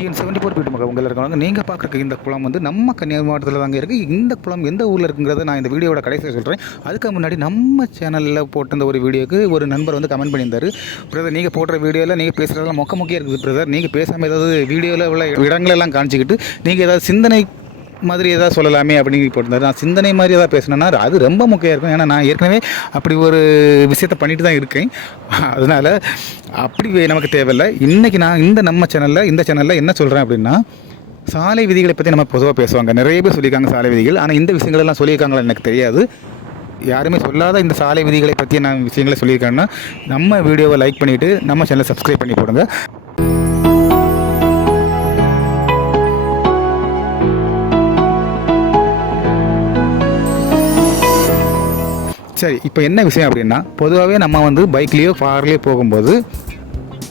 TN seventy four வீட்டு மக்கள் உங்கள் இருக்கவங்க நீங்கள் பார்க்குற இந்த குளம் வந்து நம்ம கன்னியாகுமரி மாவட்டத்தில் தாங்க இருக்குது இந்த குளம் எந்த ஊரில் இருக்குங்கிறத நான் இந்த வீடியோட கடைசியில் சொல்கிறேன் அதுக்கு முன்னாடி நம்ம சேனலில் போட்டிருந்த ஒரு வீடியோக்கு ஒரு நண்பர் வந்து கமெண்ட் பண்ணியிருந்தார். பிரதர் நீங்கள் போடுற வீடியோவில் நீங்கள் பேசுகிறதெல்லாம் மொக்க மொக்கையாக இருக்குது பிரதர் நீங்கள் பேசாமல் ஏதாவது வீடியோவில் உள்ள இடங்களெல்லாம் காமிச்சிக்கிட்டு நீங்கள் ஏதாவது சிந்தனை மாதிரி ஏதாவது சொல்லலாமே அப்படின்னு போட்டிருந்தாரு நான் சிந்தனை மாதிரி ஏதாவது பேசினேன்னா அது ரொம்ப முக்கியம் இருக்கும். ஏன்னா நான் ஏற்கனவே அப்படி ஒரு விஷயத்த பண்ணிட்டு தான் இருக்கேன். அதனால் அப்படி நமக்கு தேவையில்லை. இன்றைக்கி நான் இந்த நம்ம சேனலில் இந்த சேனலில் என்ன சொல்கிறேன் அப்படின்னா சாலை விதிகளை பற்றி நம்ம பொதுவாக பேசுவாங்க. நிறைய பேர் சொல்லியிருக்காங்க சாலை விதிகள். ஆனால் இந்த விஷயங்களெல்லாம் சொல்லியிருக்காங்களா எனக்கு தெரியாது. யாருமே சொல்லாத இந்த சாலை விதிகளை பற்றி நான் விஷயங்களை சொல்லியிருக்கேன்னா நம்ம வீடியோவை லைக் பண்ணிவிட்டு நம்ம சேனலை சப்ஸ்கிரைப் பண்ணி போடுங்க. சரி இப்போ என்ன விஷயம் அப்படின்னா பொதுவாகவே நம்ம வந்து பைக்லேயோ கார்லேயோ போகும்போது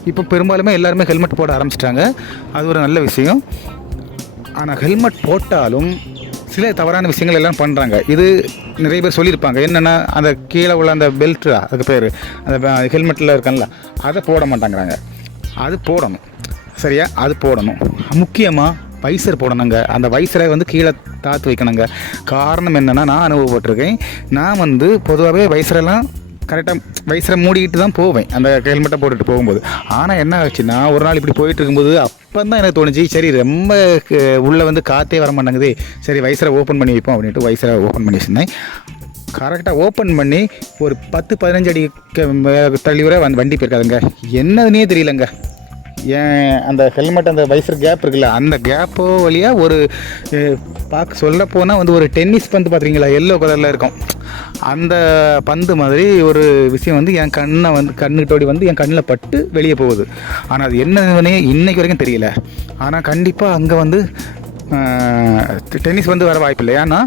இப்போ பெரும்பாலுமே எல்லாருமே ஹெல்மெட் போட ஆரம்பிச்சிட்டாங்க. அது ஒரு நல்ல விஷயம். ஆனால் ஹெல்மெட் போட்டாலும் சில தவறான விஷயங்கள் எல்லாம் பண்ணுறாங்க இது நிறைய பேர் சொல்லியிருப்பாங்க. என்னென்னா அந்த கீழே உள்ள அந்த பெல்ட்டு அதுக்கு பேர் அந்த ஹெல்மெட்டில் இருக்கல அதை போட மாட்டாங்கிறாங்க. அது போடணும். சரியா? அது போடணும். முக்கியமாக வைசர் போடணுங்க. அந்த வைசரை வந்து கீழே தாத்து வைக்கணுங்க. காரணம் என்னென்னா நான் அனுபவப்பட்டிருக்கேன். நான் வந்து பொதுவாகவே வைசரெல்லாம் கரெக்டாக வயசில் மூடிக்கிட்டு தான் போவேன். அந்த ஹெல்மெட்டை போட்டுட்டு போகும்போது. ஆனால் என்ன ஆச்சுன்னா ஒரு நாள் இப்படி போயிட்டு இருக்கும்போது அப்போ தான் எனக்கு தோணுச்சு சரி ரொம்ப உள்ளே வந்து காற்றே வர மாட்டேங்குது. சரி வயசில் ஓப்பன் பண்ணி வைப்போம் அப்படின்ட்டு வயசில் ஓப்பன் பண்ணி வச்சுருந்தேன். கரெக்டாக ஓப்பன் பண்ணி ஒரு பத்து பதினஞ்சு அடி தள்ளி வரை வண்டி போயிருக்காதுங்க. என்னதுன்னே தெரியலங்க. ஏன் அந்த ஹெல்மெட் அந்த வைசர் கேப் இருக்குல்ல அந்த கேப்போ வழியாக ஒரு பார்க்க சொல்ல போனால் வந்து ஒரு டென்னிஸ் பந்து பார்த்துருக்கீங்களா எல்லோ கலரில் இருக்கும். அந்த பந்து மாதிரி ஒரு விஷயம் வந்து என் கண்ணை வந்து கண்ணுக்கிட்டோடி வந்து என் கண்ணில் பட்டு வெளியே போகுது. ஆனால் அது என்னன்னே இன்னைக்கு வரைக்கும் தெரியல. ஆனால் கண்டிப்பாக அங்கே வந்து டென்னிஸ் வந்து வர வாய்ப்பில்லை ஏன்னா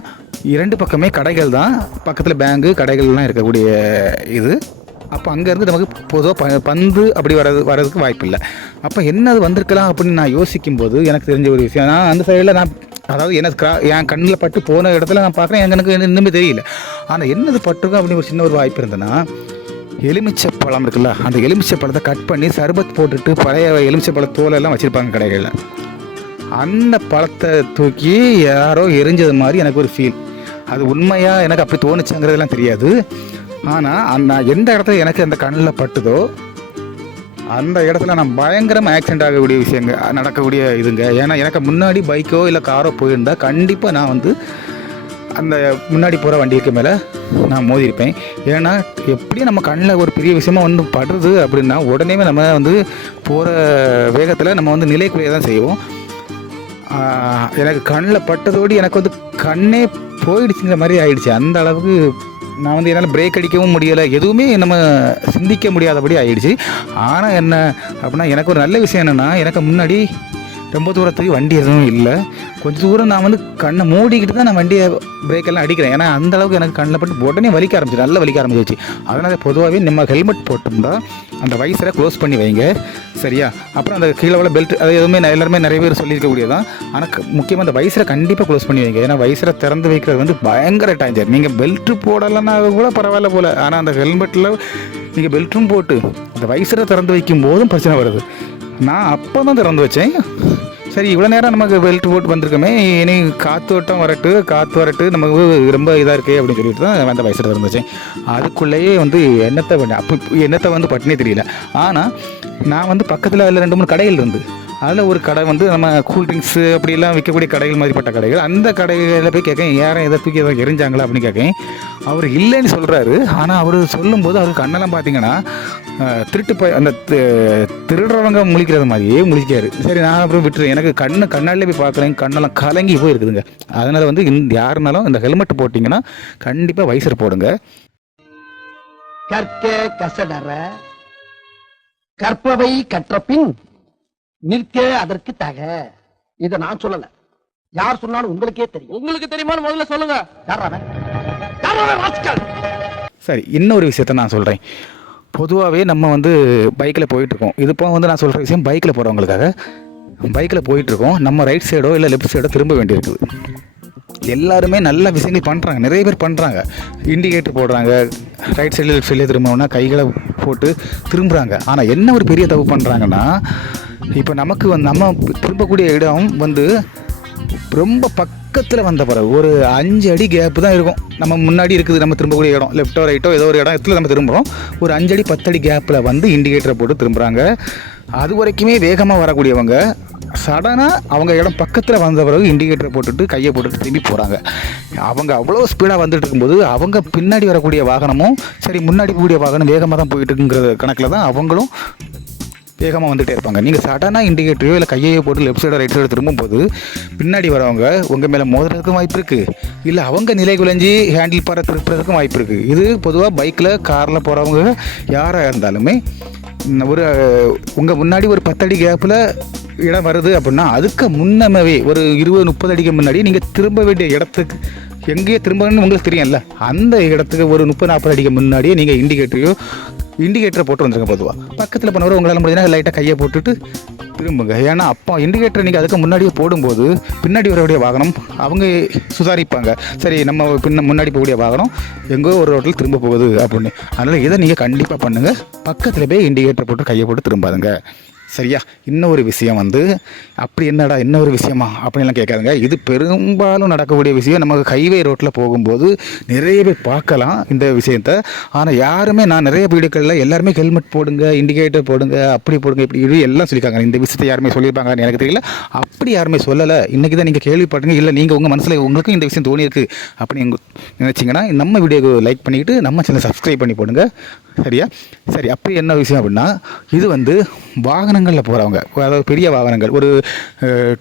இரண்டு பக்கமே கடைகள் தான். பக்கத்தில் பேங்கு கடைகள்லாம் இருக்கக்கூடிய இது. அப்போ அங்கேருந்து நமக்கு பொதுவாக ப பந்து அப்படி வர்றது வர்றதுக்கு வாய்ப்பு இல்லை அப்போ என்னது வந்திருக்கலாம் அப்படின்னு நான் யோசிக்கும்போது எனக்கு தெரிஞ்ச ஒரு விஷயம் நான் அந்த சைடில் நான் அதாவது எனக்கு கிரா என் கண்ணில் பட்டு போன இடத்துல நான் பார்க்குறேன் எனக்கு இன்னுமே தெரியல. ஆனால் என்னது பட்டுருக்கும் அப்படின்னு ஒரு சின்ன ஒரு வாய்ப்பு இருந்ததுன்னா எலுமிச்சை பழம் இருக்குல்ல அந்த எலுமிச்சை பழத்தை கட் பண்ணி சர்பத் போட்டுட்டு பழைய எலுமிச்சை பழ தோலெல்லாம் வச்சுருப்பாங்க கடைகளில். அந்த பழத்தை தூக்கி யாரோ எரிஞ்சது மாதிரி எனக்கு ஒரு ஃபீல் அது உண்மையாக எனக்கு அப்படி தோணுச்சுங்கிறதெல்லாம் தெரியாது. ஆனால் அந்த எந்த இடத்துல எனக்கு அந்த கண்ணில் பட்டுதோ அந்த இடத்துல நான் பயங்கரமாக ஆக்சிடென்ட் ஆகக்கூடிய விஷயங்க நடக்கக்கூடிய இதுங்க. ஏன்னா எனக்கு முன்னாடி பைக்கோ இல்லை காரோ போயிருந்தால் கண்டிப்பாக நான் வந்து அந்த முன்னாடி போகிற வண்டிக்கு மேலே நான் மோதிருப்பேன் ஏன்னா எப்படியும் நம்ம கண்ணில் ஒரு பெரிய விஷயமா வந்து படுறது அப்படின்னா உடனே நம்ம வந்து போகிற வேகத்தில் நம்ம வந்து நிலைக்குரிய தான் செய்வோம். எனக்கு கண்ணில் பட்டதோடு எனக்கு வந்து கண்ணே போயிடுச்சுங்கிற மாதிரி ஆயிடுச்சு. அந்த அளவுக்கு நான் வந்து என்னால் பிரேக் அடிக்கவும் முடியலை. எதுவுமே நம்ம சிந்திக்க முடியாதபடி ஆயிடுச்சு. ஆனால் என்ன அப்படின்னா எனக்கு ஒரு நல்ல விஷயம் என்னென்னா எனக்கு முன்னாடி ரொம்ப தூரத்துக்கு வண்டி எதுவும் இல்லை. கொஞ்சம் தூரம் நான் வந்து கண்ணை மூடிக்கிட்டு தான் நான் வண்டியை பிரேக்கெல்லாம் அடிக்கிறேன். ஏன்னா அந்த அளவுக்கு எனக்கு கண்ணில் பட்டு உடனே வலிக்க ஆரம்பிச்சு நல்லா வலிக்க ஆரம்பிச்சிச்சு அதனால் பொதுவாகவே நம்ம ஹெல்மெட் போட்டிருந்தா அந்த வயசரை க்ளோஸ் பண்ணி வைங்க. சரியா? அப்புறம் அந்த கீழே உள்ள பெல்ட் அது எதுவுமே நான் எல்லாருமே நிறைய பேர் சொல்லியிருக்கக்கூடியதான் ஆனால் முக்கியமாக அந்த வயசரை கண்டிப்பாக க்ளோஸ் பண்ணி வைங்க. ஏன்னா வயசரை திறந்து வைக்கிறது வந்து பயங்கர டேஞ்சர் நீங்கள் பெல்ட்டு போடலைன்னா கூட பரவாயில்ல போல். ஆனால் அந்த ஹெல்மெட்டில் நீங்கள் பெல்ட்டும் போட்டு அந்த வயசரை திறந்து வைக்கும் போதும் பிரச்சனை வருது. நான் அப்போ தான் திறந்து வச்சேன். சரி இவ்வளோ நேரம் நமக்கு பெல்ட் போட்டு வந்திருக்கோமே இனி காற்றோட்டம் வரட்டு காற்று வரட்டு நமக்கு ரொம்ப இதாக இருக்கே அப்படின்னு சொல்லிட்டு தான் அந்த வயசில் இருந்துச்சு. அதுக்குள்ளேயே வந்து என்னத்தை பண்ண அப்போ என்னத்தை வந்து பட்டினே தெரியல. ஆனால் நான் வந்து பக்கத்தில் அதில் ரெண்டு மூணு கடைகள் இருந்து அதில் ஒரு கடை வந்து நம்ம கூல் ட்ரிங்க்ஸு அப்படிலாம் விற்கக்கூடிய கடைகள் மாதிரிப்பட்ட கடைகள். அந்த கடைகளில் போய் கேட்கேன் யாரும் எதை தூக்கி எதாவது எரிஞ்சாங்களா அப்படின்னு கேட்கேன். அவர் இல்லைன்னு சொல்கிறாரு ஆனால் அவர் சொல்லும்போது அவர் கண்ணெல்லாம் பார்த்தீங்கன்னா திருட்டு ப அந்த தி- திருடுறவங்க முழிக்கிறது மாதிரியே முழிக்காரு சரி நான் அப்புறம் விட்டுறேன். எனக்கு கண்ணு கண்ணாலே போய் பார்க்குறேன் கண்ணெல்லாம் கலங்கி போய் இருக்குதுங்க அதனால் வந்து இந்த யாருனாலும் இந்த ஹெல்மெட் போட்டிங்கன்னா கண்டிப்பாக வைசர் போடுங்க. கற்க கசடற கற்பவை கற்ற பின் நிற்க அதற்கு தக. இத நான் சொல்லல. யார் சொன்னாலும் உங்களுக்கே தெரியும். உங்களுக்கு தெரியுமான்னு முதல்ல சொல்லுங்க? சரி இன்னொரு விஷயத்த நான் சொல்கிறேன் பொதுவாகவே நம்ம வந்து பைக்கில் போயிட்டுருக்கோம். இது இப்போ வந்து நான் சொல்கிற விஷயம் பைக்கில் போகிறவங்களுக்காக பைக்கில் போயிட்டுருக்கோம். நம்ம ரைட் சைடோ இல்லை லெஃப்ட் சைடோ திரும்ப வேண்டியிருக்குது எல்லாருமே நல்ல விஷயங்கள் பண்ணுறாங்க நிறைய பேர் பண்ணுறாங்க இண்டிகேட்டர் போடுறாங்க. ரைட் சைடில் லெஃப்ட் சைடில் திரும்பினோன்னா கைகளை போட்டு திரும்புகிறாங்க ஆனால் என்ன ஒரு பெரிய தப்பு பண்ணுறாங்கன்னா இப்போ நமக்கு வந்து நம்ம திரும்பக்கூடிய இடம் வந்து ரொம்ப பக்கத்தில் வந்த பிறகு ஒரு அஞ்சு அடி கேப்பு தான் இருக்கும். நம்ம முன்னாடி இருக்குது நம்ம திரும்பக்கூடிய இடம். லெஃப்ட்டோ ரைட்டோ ஏதோ ஒரு இடம் இடத்துல நம்ம திரும்புகிறோம் ஒரு அஞ்சடி பத்தடி கேப்பில் வந்து இண்டிகேட்டரை போட்டு திரும்புகிறாங்க அது வரைக்குமே வேகமாக வரக்கூடியவங்க சடனாக அவங்க இடம் பக்கத்தில் வந்த பிறகு இண்டிகேட்டரை போட்டுட்டு கையை போட்டுட்டு திரும்பி போகிறாங்க அவங்க அவ்வளோ ஸ்பீடாக வந்துட்டு இருக்கும்போது அவங்க பின்னாடி வரக்கூடிய வாகனமும் சரி முன்னாடி கூடிய வாகனம் வேகமாக தான் போயிட்டு இருக்குங்கிற கணக்கில் தான் அவங்களும் வேகமாக வந்துகிட்டே இருப்பாங்க. நீங்கள் சடனாக இண்டிகேட்டரையோ இல்லை கையையோ போட்டு லெஃப்ட் சைடோ ரைட் சைடோ திரும்பும்போது பின்னாடி வரவங்க உங்கள் மேலே மோதுறதுக்கும் வாய்ப்பு இருக்குது இல்லை அவங்க நிலை குலைஞ்சி ஹேண்டில் பார திருப்புறதுக்கும் வாய்ப்பு இருக்குது இது பொதுவாக பைக்கில் காரில் போகிறவங்க யாராக இருந்தாலுமே ஒரு உங்கள் முன்னாடி ஒரு பத்தடி கேப்பில் இடம் வருது அப்படின்னா அதுக்கு முன்னமே ஒரு இருபது முப்பது அடிக்கு முன்னாடி நீங்கள் திரும்ப வேண்டிய இடத்துக்கு எங்கேயே திரும்பணும்னு உங்களுக்கு தெரியும்ல? அந்த இடத்துக்கு ஒரு முப்பது நாற்பது அடிக்கு முன்னாடியே நீங்கள் இண்டிகேட்டரையோ இண்டிகேட்டரை போட்டு வந்துருங்க பொதுவாக பக்கத்தில் போனவர் உங்களால் முடிஞ்சுன்னா லைட்டாக கையை போட்டுட்டு திரும்புங்க. ஏன்னா அப்போ இண்டிகேட்டர் நீங்கள் அதுக்கு முன்னாடியே போடும்போது பின்னாடி வரக்கூடிய வாகனம் அவங்க சுதாரிப்பாங்க. சரி நம்ம பின்ன முன்னாடி போகக்கூடிய வாகனம் எங்கோ ஒரு ரோட்டில் திரும்ப போகுது அப்படின்னு. அதனால் இதை நீங்கள் கண்டிப்பாக பண்ணுங்கள் பக்கத்தில் போய் இண்டிகேட்டர் போட்டு கையை போட்டு திரும்பாதுங்க. சரியா? இன்னொரு விஷயம் வந்து அப்படி என்னடா இன்னொரு விஷயமா? அப்படின்லாம் கேட்காதுங்க. இது பெரும்பாலும் நடக்கக்கூடிய விஷயம். நமக்கு ஹைவே ரோட்டில் போகும்போது நிறைய பேர் பார்க்கலாம் இந்த விஷயத்த. ஆனால் யாருமே நான் நிறைய வீடுகளில் எல்லாருமே ஹெல்மெட் போடுங்க இண்டிகேட்டர் போடுங்க அப்படி போடுங்க இப்படி இப்படி எல்லாம் சொல்லியிருக்காங்க. இந்த விஷயத்தை யாருமே சொல்லியிருப்பாங்கன்னு எனக்கு தெரியல. அப்படி யாருமே சொல்லலை. இன்றைக்கி தான் நீங்கள் கேள்விப்பட்டீங்க. இல்லை நீங்கள் உங்கள் மனசில் உங்களுக்கும் இந்த விஷயம் தோணியிருக்கு அப்படின்னு நினச்சிங்கன்னா நம்ம வீடியோக்கு லைக் பண்ணிக்கிட்டு நம்ம சேனல் சப்ஸ்கிரைப் பண்ணி போடுங்க. சரியா? சரி அப்படி என்ன விஷயம் அப்படின்னா இது வந்து வாகனங்களில் போகிறவங்க அதாவது பெரிய வாகனங்கள். ஒரு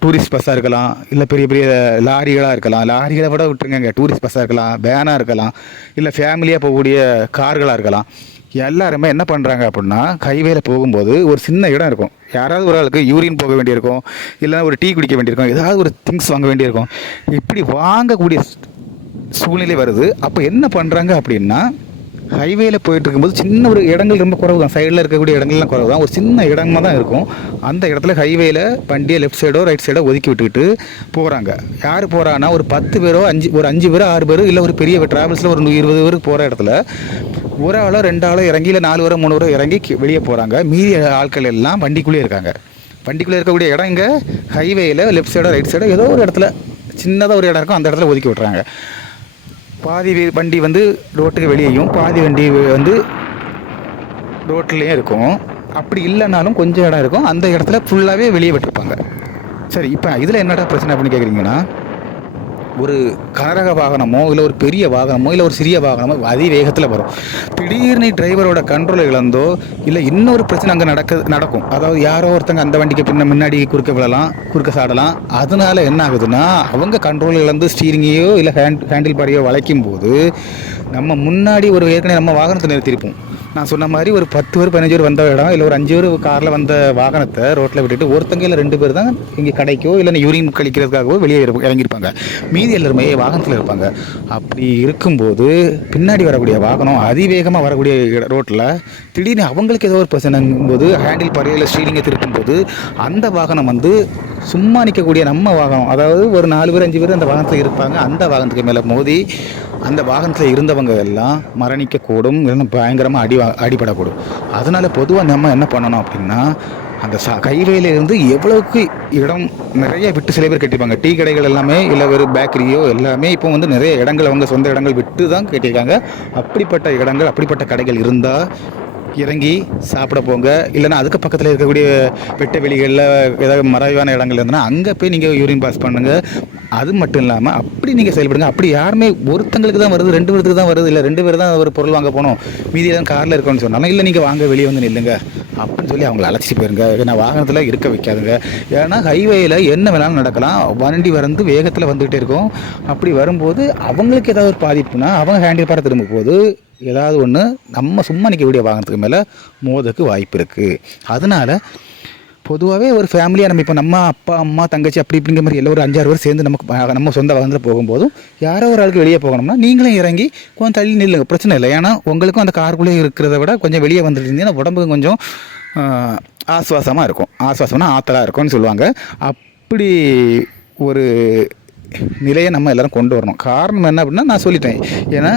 டூரிஸ்ட் பஸ்ஸாக இருக்கலாம் இல்லை பெரிய பெரிய லாரிகளாக இருக்கலாம். லாரிகளை விட விட்டுருங்க டூரிஸ்ட் பஸ்ஸாக இருக்கலாம் வேனாக இருக்கலாம் இல்லை ஃபேமிலியாக போகக்கூடிய கார்களாக இருக்கலாம். எல்லாருமே என்ன பண்ணுறாங்க அப்படின்னா ஹைவேல போகும்போது ஒரு சின்ன இடம் இருக்கும். யாராவது ஒரு ஆளுக்கு யூரின் போக வேண்டியிருக்கும் இல்லைன்னா ஒரு டீ குடிக்க வேண்டியிருக்கும் ஏதாவது ஒரு திங்ஸ் வாங்க வேண்டியிருக்கும். இப்படி வாங்கக்கூடிய சூழ்நிலை வருது. அப்போ என்ன பண்ணுறாங்க அப்படின்னா ஹைவேல போயிட்டு இருக்கும்போது சின்ன ஒரு இடங்கள் ரொம்ப குறைவு தான் சைடில் இருக்கக்கூடிய இடங்கள்லாம் குறைவு தான் ஒரு சின்ன இடமா தான் இருக்கும். அந்த இடத்துல ஹைவேல வண்டியை லெஃப்ட் சைடோ ரைட் சைடோ ஒதுக்கி விட்டுக்கிட்டு போகிறாங்க யார் போகிறான்னா ஒரு பத்து பேரோ அஞ்சு ஒரு அஞ்சு பேரோ ஆறு பேரோ இல்லை ஒரு பெரிய ட்ராவல்ஸில் ஒரு இருபது பேருக்கு போகிற இடத்துல ஒரு ஆளோ ரெண்டு ஆளோ இறங்கி இல்லை நாலு பேரோ மூணு பேரோ இறங்கி வெளியே போகிறாங்க மீதி ஆட்கள் எல்லாம் வண்டிக்குள்ளேயே இருக்காங்க. வண்டிக்குள்ளே இருக்கக்கூடிய இடம் இங்கே ஹைவேயில் லெஃப்ட் சைடோ ரைட் சைடோ ஏதோ ஒரு இடத்துல சின்னதாக ஒரு இடம் இருக்கும். அந்த இடத்துல ஒதுக்கி விட்றாங்க பாதி வண்டி வந்து ரோட்டுக்கு வெளியேயும் பாதி வண்டி வந்து ரோட்லேயும் இருக்கும். அப்படி இல்லைனாலும் கொஞ்சம் இடம் இருக்கும். அந்த இடத்துல ஃபுல்லாகவே வெளியே விட்டுருப்பாங்க. சரி இப்போ இதில் என்னடா பிரச்சனை அப்படின்னு கேட்குறீங்கன்னா ஒரு கனரக வாகனமோ இல்லை ஒரு பெரிய வாகனமோ இல்லை ஒரு சிறிய வாகனமோ அதி வேகத்தில் வரும். திடீர்னு டிரைவரோட கண்ட்ரோலை இழந்தோ இல்லை இன்னொரு பிரச்சனை அங்கே நடக்க நடக்கும். அதாவது யாரோ ஒருத்தங்க அந்த வண்டிக்கு பின்ன முன்னாடி குறுக்க விழலாம் குறுக்க சாடலாம். அதனால என்ன ஆகுதுன்னா அவங்க கண்ட்ரோல் இழந்து ஸ்டீரிங்கையோ இல்லை ஹேண்ட் ஹேண்டில் பாரையோ வளைக்கும் போது நம்ம முன்னாடி ஒரு ஏற்கனவே நம்ம வாகனத்தை நிறுத்தியிருப்போம். நான் சொன்ன மாதிரி ஒரு பத்து பேர் பதினஞ்சு பேர் வந்த இடம் இல்லை ஒரு அஞ்சு பேர் காரில் வந்த வாகனத்தை ரோட்டில் விட்டுட்டு ஒருத்தங்க இல்லை ரெண்டு பேர் தான் இங்கே கடைக்கோ இல்லை யூரின் கழிக்கிறதுக்காகவோ வெளியே இறங்கியிருப்பாங்க. மீதி எல்லாருமே வாகனத்தில் இருப்பாங்க. அப்படி இருக்கும்போது பின்னாடி வரக்கூடிய வாகனம் அதிவேகமாக வரக்கூடிய ரோட்டில் திடீர்னு அவங்களுக்கு ஏதோ ஒரு பிரச்சனைங்கும் போது ஹேண்டில் பறையில் ஸ்டீரிங்கை திருப்பும்போது அந்த வாகனம் வந்து சும்மா நிற்கக்கூடிய நம்ம வாகனம் அதாவது ஒரு நாலு பேர் அஞ்சு பேர் அந்த வாகனத்தில் இருப்பாங்க. அந்த வாகனத்துக்கு மேலே மோதி அந்த வாகனத்தில் இருந்தவங்க எல்லாம் மரணிக்கக்கூடும் இல்லைன்னா பயங்கரமாக அடி அடிபடக்கூடும். அதனால் பொதுவாக நம்ம என்ன பண்ணணும் அப்படின்னா அந்த ச கைவேல இருந்து எவ்வளவுக்கு இடம் நிறைய விட்டு சில பேர் கட்டிப்பாங்க டீ கடைகள் எல்லாமே இல்லை ஒரு பேக்கரியோ எல்லாமே இப்போ வந்து நிறைய இடங்கள் அவங்க சொந்த இடங்கள் விட்டு தான் கட்டியிருக்காங்க. அப்படிப்பட்ட இடங்கள் அப்படிப்பட்ட கடைகள் இருந்தால் இறங்கி சாப்பிட போங்க. இல்லைன்னா அதுக்கு பக்கத்தில் இருக்கக்கூடிய வெட்ட வெளிகளில் ஏதாவது மறைவான இடங்கள் இருந்ததுன்னா அங்கே போய் நீங்கள் யூரின் பாஸ் பண்ணுங்கள் அது மட்டும் இல்லாமல் அப்படி நீங்கள் செயல்படுங்க. அப்படி யாருமே ஒருத்தங்களுக்கு தான் வருது ரெண்டு பேருக்கு தான் வருது இல்லை ரெண்டு பேர் தான் ஒரு பொருள் வாங்க போனோம். மீதி எல்லாம் காரில் இருக்கணும்னு சொன்னாலும் இல்லை நீங்கள் வாங்க வெளியே வந்து நில்லுங்க. அப்படின்னு சொல்லி அவங்கள அழைச்சிட்டு போயிருங்க. ஏன்னா வாகனத்தில் இருக்க வைக்காதுங்க. ஏன்னா ஹைவேயில் என்ன வேணாலும் நடக்கலாம். வண்டி வந்து வேகத்தில் வந்துகிட்டே இருக்கும். அப்படி வரும்போது அவங்களுக்கு ஏதாவது ஒரு பாதிப்புனா அவங்க ஹேண்டில் பார திரும்ப போது ஏதாவது ஒன்று நம்ம சும்மா நிற்க வீடியோ வாகனத்துக்கு மேலே மோதக்கு வாய்ப்பு இருக்குது அதனால் பொதுவாகவே ஒரு ஃபேமிலியாக நம்ம இப்போ நம்ம அப்பா அம்மா தங்கச்சி அப்படி இப்படிங்கிற மாதிரி எல்லோரும் அஞ்சாறு பேர் சேர்ந்து நமக்கு நம்ம சொந்த வாகனத்தில் போகும்போதும் யாரோ ஒரு ஆளுக்கு வெளியே போகணும்னா நீங்களும் இறங்கி கொஞ்சம் தள்ளி நில்லுங்க பிரச்சனை இல்லை. ஏன்னா உங்களுக்கும் அந்த காருக்குள்ளே இருக்கிறத விட கொஞ்சம் வெளியே வந்துட்டு இருந்தீங்கன்னா உடம்புக்கு கொஞ்சம் ஆஸ்வாசமாக இருக்கும். ஆஸ்வாசம்னா ஆத்தலாக இருக்கும்னு சொல்லுவாங்க. அப்படி ஒரு நிலையை நம்ம எல்லோரும் கொண்டு வரணும். காரணம் என்ன அப்படின்னா நான் சொல்லிட்டேன். ஏன்னா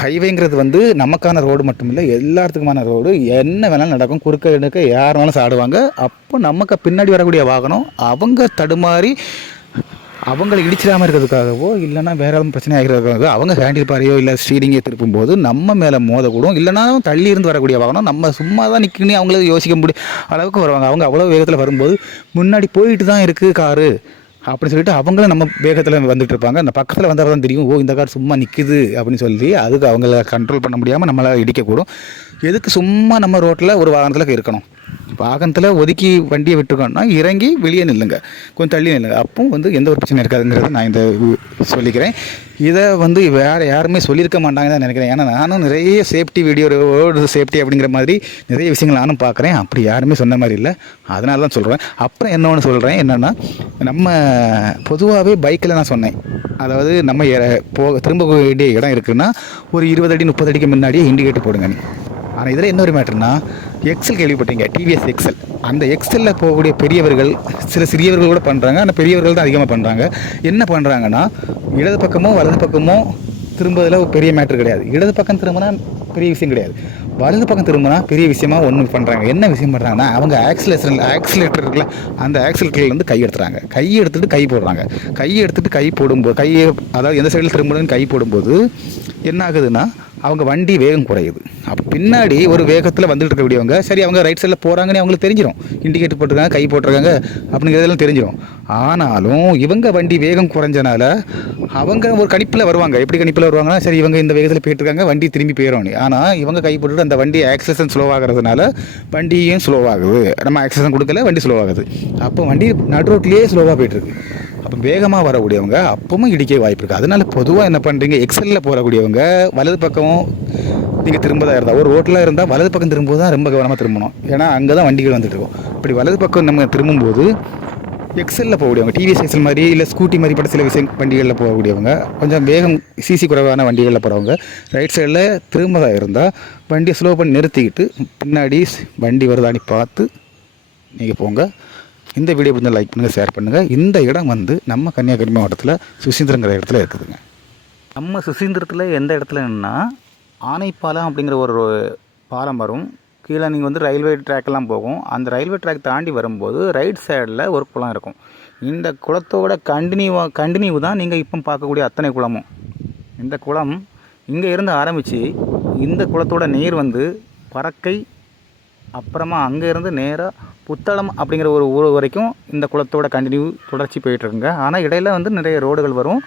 ஹைவேங்கிறது வந்து நமக்கான ரோடு மட்டும் இல்லை எல்லாத்துக்குமான ரோடு என்ன வேணாலும் நடக்கும். குறுக்க எடுக்க யார் வேணாலும் சாடுவாங்க. அப்போ நமக்கு பின்னாடி வரக்கூடிய வாகனம் அவங்க தடுமாறி அவங்களை இடிச்சிடாமல் இருக்கிறதுக்காகவோ இல்லைன்னா வேற எதுவும் பிரச்சனை ஆகிறதுக்காக அவங்க ஹேண்டில் பாரையோ இல்லை ஸ்டீரிங்கை திருப்பும் போது நம்ம மேலே மோதக்கூடும். இல்லைன்னா தள்ளி இருந்து வரக்கூடிய வாகனம் நம்ம சும்மா தான் நிற்கணும் அவங்கள யோசிக்க முடியும் அளவுக்கு வருவாங்க. அவங்க அவ்வளோ வேகத்தில் வரும்போது முன்னாடி போயிட்டு தான் இருக்குது காரு. அப்படின்னு சொல்லிட்டு அவங்களும் நம்ம வேகத்தில் வந்துட்டு இருப்பாங்க அந்த பக்கத்தில் வந்தால் தான் தெரியும். ஓ இந்த கார் சும்மா நிற்குது அப்படின்னு சொல்லி அதுக்கு அவங்கள கண்ட்ரோல் பண்ண முடியாமல் நம்மளால் இடிக்கக்கூடும். எதுக்கு சும்மா நம்ம ரோட்டில் ஒரு வாகனத்தில் இருக்கணும்? வாகனத்தில் ஒதுக்கி வண்டியை விட்டுருக்கோன்னா இறங்கி வெளியே நில்லுங்க. கொஞ்சம் தள்ளி நில்லுங்க. அப்போ வந்து எந்த ஒரு பிரச்சனையும் இருக்காதுங்கிறத நான் இந்த சொல்லிக்கிறேன். இதை வந்து வேறு யாருமே சொல்லியிருக்க மாட்டாங்கன்னு தான் நினைக்கிறேன். ஏன்னா நானும் நிறைய சேஃப்டி வீடியோ ரோடு சேஃப்டி அப்படிங்கிற மாதிரி நிறைய விஷயங்கள் நானும் பார்க்குறேன். அப்படி யாருமே சொன்ன மாதிரி இல்லை. அதனால தான் சொல்கிறேன் அப்புறம் இன்னொன்று சொல்கிறேன் என்னென்னா நம்ம பொதுவாகவே பைக்கில் நான் சொன்னேன். அதாவது நம்ம போக திரும்ப வேண்டிய இடம் இருக்குன்னா ஒரு இருபது அடி முப்பது அடிக்கு முன்னாடியே இண்டிகேட்டர் போடுங்க நீ. ஆனால் இதில் என்ன ஒரு மேட்டர்னா எக்ஸல் கேள்விப்பட்டீங்க டிவிஎஸ் எக்ஸல் அந்த எக்ஸலில் போகக்கூடிய பெரியவர்கள் சில சிறியவர்கள் கூட பண்ணுறாங்க ஆனால் பெரியவர்கள் தான் அதிகமாக பண்ணுறாங்க என்ன பண்ணுறாங்கன்னா இடது பக்கமோ வலது பக்கமோ திரும்பதில் ஒரு பெரிய மேட்ரு கிடையாது. இடது பக்கம் திரும்பினா பெரிய விஷயம் கிடையாது. வலது பக்கம் திரும்பினா பெரிய விஷயமா ஒன்று பண்ணுறாங்க என்ன விஷயம் பண்ணுறாங்கன்னா அவங்க ஆக்சிலேஷன் ஆக்சிலேட்டர் இருக்குல்ல அந்த ஆக்சிலேட்டர்லேருந்து கை எடுத்துறாங்க. கை எடுத்துகிட்டு கை போடுறாங்க. கை எடுத்துகிட்டு கை போடும்போது கையை அதாவது எந்த சைடில் திரும்பணும்னு கை போடும்போது என்ன ஆகுதுன்னா அவங்க வண்டி வேகம் குறையுது. அப்போ பின்னாடி ஒரு வேகத்தில் வந்துட்டு இருக்கக்கூடியவங்க சரி அவங்க ரைட் சைடில் போகிறாங்கன்னு அவங்களுக்கு தெரிஞ்சிடும் இண்டிகேட்டர் போட்டிருக்காங்க கை போட்டிருக்காங்க அப்படிங்கிறதெல்லாம் தெரிஞ்சிடும் ஆனாலும் இவங்க வண்டி வேகம் குறைஞ்சனால அவங்க ஒரு கணிப்பில் வருவாங்க. எப்படி கணிப்பில் வருவாங்கன்னா சரி இவங்க இந்த வேகத்தில் போயிட்டுருக்காங்க வண்டி திரும்பி போயிடும் ஆனால் இவங்க கை போட்டுட்டு அந்த வண்டி ஆக்சிலேஷன் ஸ்லோவாகிறதுனால வண்டியும் ஸ்லோவாகுது நம்ம ஆக்சிலேஷன் கொடுக்கல வண்டி ஸ்லோவாகுது அப்போ வண்டி நடு ரோட்லேயே ஸ்லோவாக போயிட்டுருக்கு. அப்போ வேகமாக வரக்கூடியவங்க அப்பவும் இடிக்க வாய்ப்பு இருக்குது அதனால் பொதுவாக என்ன பண்ணுறீங்க எக்ஸலில் போகக்கூடியவங்க வலது பக்கம் நீங்கள் திரும்பதாக இருந்தால் ஒரு ரோட்டில் இருந்தால் வலது பக்கம் திரும்பும்போது தான் ரொம்ப கவனமாக திரும்பணும். ஏன்னா அங்கே தான் வண்டிகள் வந்துட்டு இருக்கும். இப்படி வலது பக்கம் நம்ம திரும்பும்போது எக்ஸலில் போகக்கூடியவங்க டிவிஎஸ் எக்ஸல் மாதிரி இல்லை ஸ்கூட்டி மாதிரி பட சில விஷயம் வண்டிகளில் போகக்கூடியவங்க கொஞ்சம் வேகம் சிசி குறைவான வண்டிகளில் போகிறவங்க ரைட் சைடில் திரும்பதாக இருந்தால் வண்டியை ஸ்லோ பண்ணி நிறுத்திக்கிட்டு பின்னாடி வண்டி வருதான்னு பார்த்து நீங்கள் போங்க. இந்த வீடியோ கொஞ்சம் லைக் பண்ணுங்கள் ஷேர் பண்ணுங்கள் இந்த இடம் வந்து நம்ம கன்னியாகுமரி மாவட்டத்தில் சுசீந்திரங்கிற இடத்துல இருக்குதுங்க. நம்ம சுசீந்திரத்தில் எந்த இடத்துலன்னா ஆனைப்பாலம் அப்படிங்கிற ஒரு பாலம் வரும். கீழே நீங்கள் வந்து ரயில்வே ட்ராக்லாம் போகும். அந்த ரயில்வே ட்ராக் தாண்டி வரும்போது ரைட் சைடில் ஒரு குளம் இருக்கும். இந்த குளத்தோட கண்டினியூவா கண்டினியூ தான் நீங்கள் இப்போ பார்க்கக்கூடிய அத்தனை குளமும். இந்த குளம் இங்கே இருந்து ஆரம்பித்து இந்த குளத்தோட நீர் வந்து பறக்கை அப்புறமா அங்கேருந்து நேராக புத்தளம் அப்படிங்கிற ஒரு ஊர் வரைக்கும் இந்த குளத்தோட கண்டினியூ தொடர்ச்சி போயிட்டுருக்குங்க. ஆனால் இடையில வந்து நிறைய ரோடுகள் வரும்.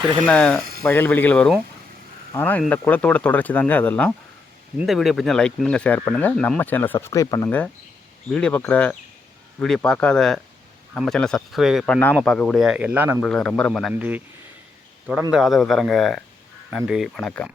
சின்ன சின்ன வயல்வெளிகள் வரும். ஆனால் இந்த குளத்தோட தொடர்ச்சி தாங்க அதெல்லாம். இந்த வீடியோ பிடிச்சா லைக் பண்ணுங்கள் ஷேர் பண்ணுங்கள் நம்ம சேனலை சப்ஸ்கிரைப் பண்ணுங்கள் வீடியோ பார்க்குற வீடியோ பார்க்காத நம்ம சேனலை சப்ஸ்கிரைப் பண்ணாமல் பார்க்கக்கூடிய எல்லா நண்பர்களும் ரொம்ப ரொம்ப நன்றி. தொடர்ந்து ஆதரவு தரங்க. நன்றி வணக்கம்.